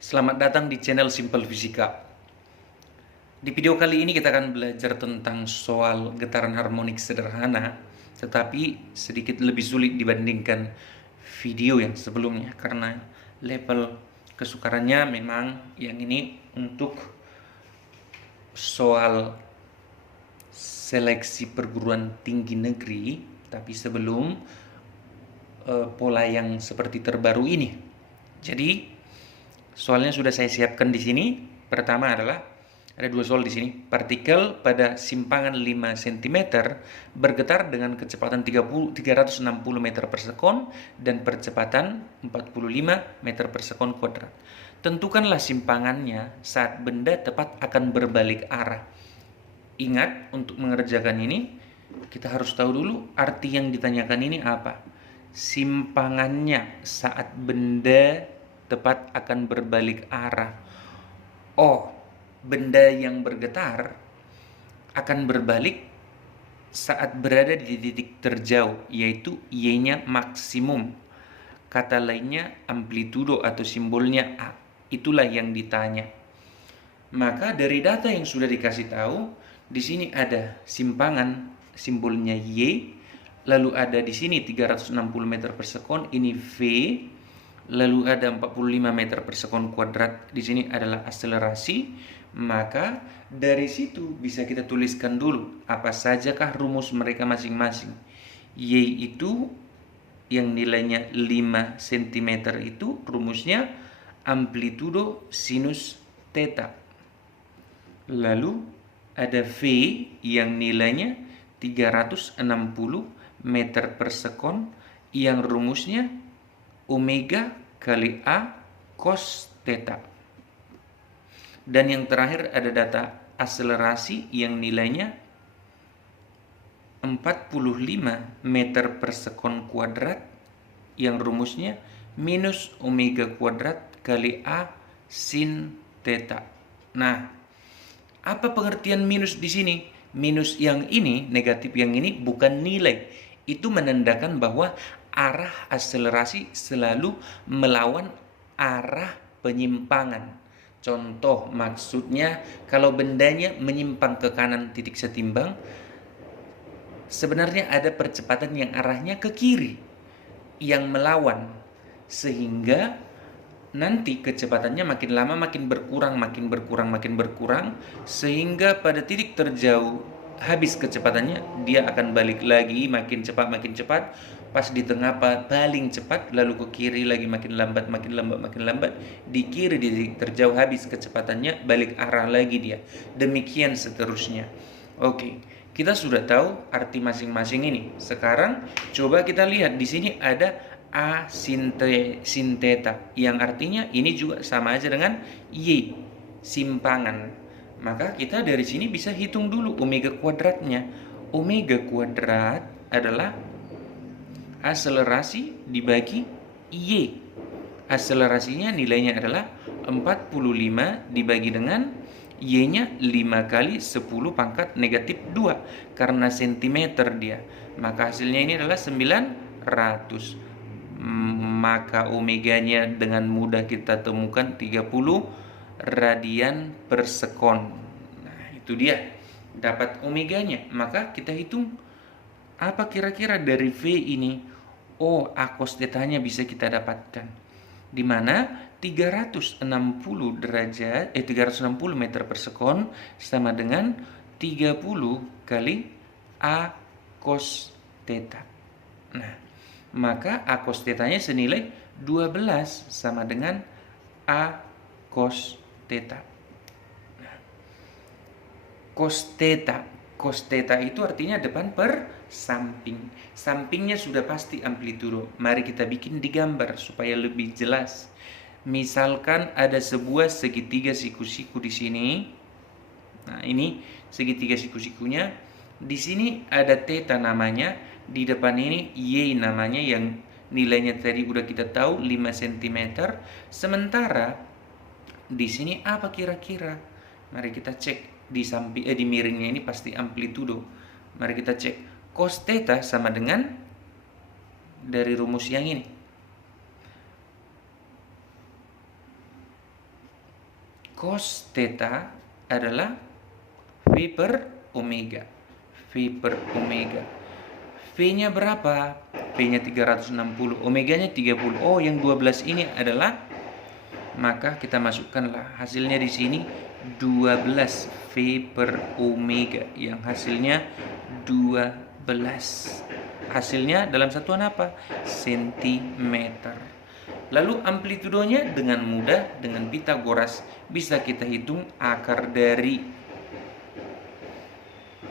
Selamat datang di channel Simple Fisika. Di video kali ini kita akan belajar tentang soal getaran harmonik sederhana, tetapi sedikit lebih sulit dibandingkan video yang sebelumnya karena level kesukarannya memang yang ini untuk soal seleksi perguruan tinggi negeri, tapi sebelum pola yang seperti terbaru ini. Jadi soalnya sudah saya siapkan di sini. Pertama adalah ada dua soal di sini. Partikel pada simpangan 5 cm bergetar dengan kecepatan 360 meter per sekon dan percepatan 45 meter per sekon kuadrat. Tentukanlah simpangannya saat benda tepat akan berbalik arah. Ingat, untuk mengerjakan ini kita harus tahu dulu arti yang ditanyakan ini apa. Simpangannya saat benda tepat akan berbalik arah. Oh, benda yang bergetar akan berbalik saat berada di titik terjauh, yaitu Y-nya maksimum. Kata lainnya amplitudo atau simbolnya A. Itulah yang ditanya. Maka dari data yang sudah dikasih tahu, di sini ada simpangan simbolnya Y, lalu ada di sini 360 meter per sekon, ini V, lalu ada 45 meter per sekon kuadrat, di sini adalah akselerasi. Maka dari situ bisa kita tuliskan dulu apa sajakah rumus mereka masing-masing. Y itu yang nilainya 5 cm itu rumusnya amplitudo sinus theta. Lalu ada V yang nilainya 360 meter per sekon yang rumusnya omega kali A cos theta. Dan yang terakhir ada data akselerasi yang nilainya 45 meter per sekon kuadrat yang rumusnya minus omega kuadrat kali A sin theta. Nah, apa pengertian minus di sini? Minus yang ini, negatif yang ini bukan nilai. Itu menandakan bahwa arah akselerasi selalu melawan arah penyimpangan. Contoh maksudnya kalau bendanya menyimpang ke kanan titik setimbang, sebenarnya ada percepatan yang arahnya ke kiri yang melawan, sehingga nanti kecepatannya makin lama makin berkurang, sehingga pada titik terjauh habis kecepatannya dia akan balik lagi makin cepat, pas di tengah paling cepat, lalu ke kiri lagi makin lambat, di kiri di titik terjauh habis kecepatannya balik arah lagi dia, demikian seterusnya. Oke, kita sudah tahu arti masing-masing ini. Sekarang coba kita lihat di sini ada A sin theta yang artinya ini juga sama aja dengan Y, simpangan. Maka kita dari sini bisa hitung dulu omega kuadratnya. Omega kuadrat adalah akselerasi dibagi Y. Akselerasinya nilainya adalah 45 dibagi dengan Y-nya 5 kali 10 pangkat negatif 2 karena sentimeter dia. Maka hasilnya ini adalah 900. Maka omeganya dengan mudah kita temukan 30 radian per sekon. Nah, itu dia. Dapat omeganya. Maka kita hitung apa kira-kira dari V ini. Oh, A cos theta-nya bisa kita dapatkan. Di mana 360 meter per sekon sama dengan 30 kali A cos theta. Nah, maka A cos theta-nya senilai 12 sama dengan A cos theta. Nah, cos theta itu artinya depan per samping. Sampingnya sudah pasti amplitudo. Mari kita bikin di gambar supaya lebih jelas. Misalkan ada sebuah segitiga siku-siku di sini. Nah, ini segitiga siku-sikunya. Di sini ada theta namanya, di depan ini Y namanya yang nilainya tadi udah kita tahu 5 cm. Sementara di sini apa kira-kira? Mari kita cek di samping di miringnya ini pasti amplitudo. Mari kita cek. Cos theta sama dengan dari rumus yang ini. cos theta adalah V per omega. V per omega. V-nya berapa? V-nya 360, omeganya 30. Oh, yang 12 ini adalah, maka kita masukkanlah hasilnya di sini 12 V per omega, yang hasilnya 12. Hasilnya dalam satuan apa? Sentimeter. Lalu amplitudonya dengan mudah, dengan Pitagoras bisa kita hitung akar dari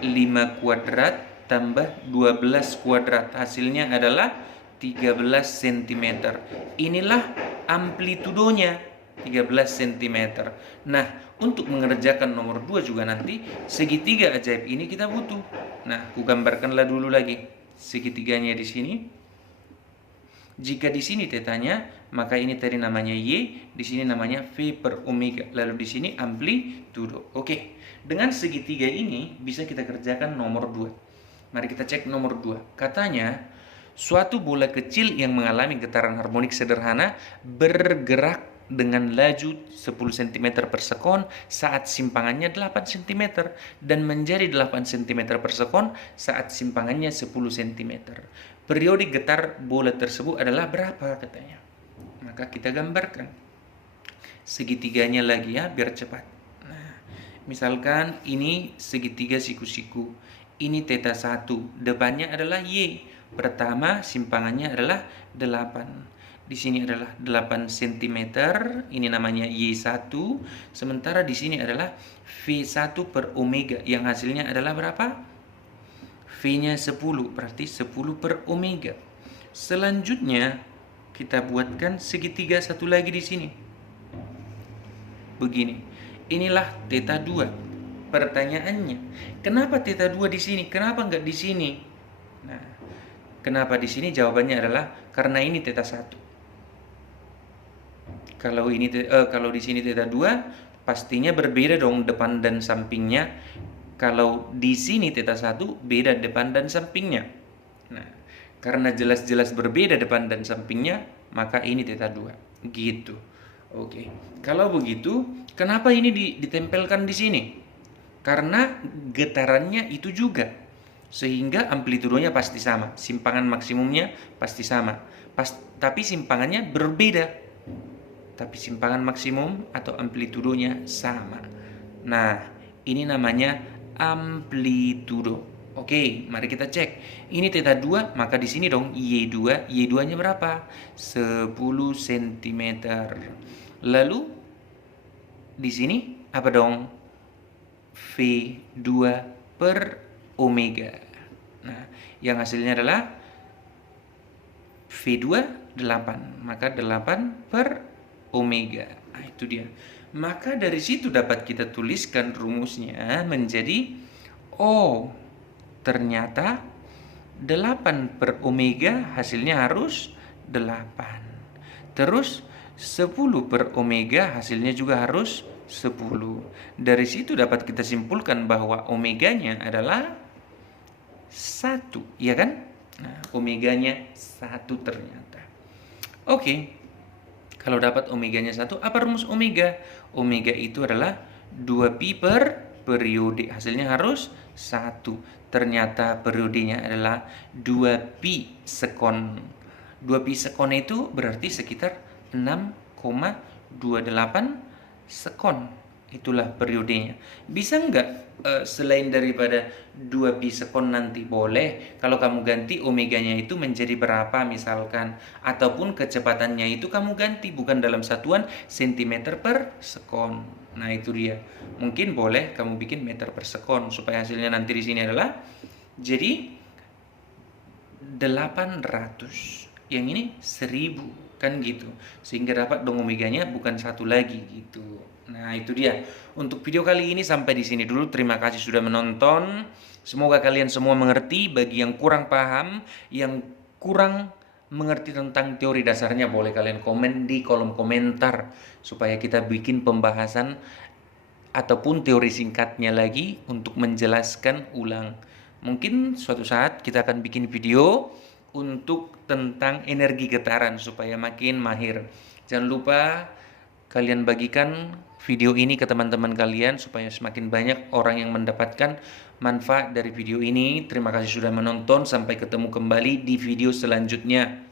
5 kuadrat tambah 12 kuadrat. Hasilnya adalah 13 cm. Inilah amplitudonya, 13 cm. Nah, untuk mengerjakan nomor 2 juga nanti, segitiga ajaib ini kita butuh. Nah, aku gambarkanlah dulu lagi segitiganya di sini. Jika di sini tetanya, maka ini tadi namanya Y, di sini namanya V per omega. Lalu di sini amplitudo. Oke, dengan segitiga ini bisa kita kerjakan nomor 2. Mari kita cek nomor 2. Katanya, suatu bola kecil yang mengalami getaran harmonik sederhana bergerak dengan laju 10 cm per sekon saat simpangannya 8 cm dan menjadi 8 cm per sekon saat simpangannya 10 cm. Periode getar bola tersebut adalah berapa katanya? Maka kita gambarkan segitiganya lagi ya, biar cepat. Nah, misalkan ini segitiga siku-siku. Ini theta 1, depannya adalah Y. Pertama simpangannya adalah 8. Di sini adalah 8 cm, ini namanya Y1. Sementara di sini adalah V1 per omega, yang hasilnya adalah berapa? V-nya 10, berarti 10 per omega. Selanjutnya kita buatkan segitiga satu lagi di sini. Begini. Inilah theta 2. Pertanyaannya, kenapa theta 2 di sini? Kenapa enggak di sini? Nah, kenapa di sini? Jawabannya adalah karena ini theta 1. Kalau di sini theta 2, pastinya berbeda dong depan dan sampingnya. Kalau di sini theta 1, beda depan dan sampingnya. Nah, karena jelas-jelas berbeda depan dan sampingnya, maka ini theta 2. Gitu. Oke. Kalau begitu, kenapa ini ditempelkan di sini? Karena getarannya itu juga, sehingga amplitudonya pasti sama, simpangan maksimumnya pasti sama, tapi simpangannya berbeda, tapi simpangan maksimum atau amplitudonya sama. Nah, ini namanya amplitudo. Oke, mari kita cek. Ini theta 2, maka di sini dong Y2. Y2-nya berapa? 10 cm. Lalu di sini apa dong? V2 per omega. Nah, yang hasilnya adalah V2 8, maka 8 per omega. Nah, itu dia. Maka dari situ dapat kita tuliskan rumusnya menjadi, oh, ternyata 8 per omega hasilnya harus 8. Terus 10 per omega hasilnya juga harus 10. Dari situ dapat kita simpulkan bahwa omeganya adalah 1, ya kan? Nah, omeganya 1 ternyata. Oke. Kalau dapat omeganya 1, apa rumus omega? Omega itu adalah 2pi per periode. Hasilnya harus 1. Ternyata periodenya adalah 2pi sekon. 2pi sekon itu berarti sekitar 6,28 sekon. Itulah periodenya. Bisa nggak selain daripada 2pi sekon nanti? Boleh. Kalau kamu ganti omeganya itu menjadi berapa misalkan, ataupun kecepatannya itu kamu ganti bukan dalam satuan cm per sekon. Nah, itu dia. Mungkin boleh kamu bikin meter per sekon supaya hasilnya nanti di sini adalah jadi 800. Yang ini 1000. Kan gitu, sehingga dapat dong omeganya bukan 1 lagi gitu. Nah, itu dia. Untuk video kali ini sampai di sini dulu. Terima kasih sudah menonton. Semoga kalian semua mengerti. Bagi yang kurang paham, yang kurang mengerti tentang teori dasarnya, boleh kalian komen di kolom komentar supaya kita bikin pembahasan ataupun teori singkatnya lagi untuk menjelaskan ulang. Mungkin suatu saat kita akan bikin video untuk tentang energi getaran supaya makin mahir. Jangan lupa kalian bagikan video ini ke teman-teman kalian supaya semakin banyak orang yang mendapatkan manfaat dari video ini. Terima kasih sudah menonton, sampai ketemu kembali di video selanjutnya.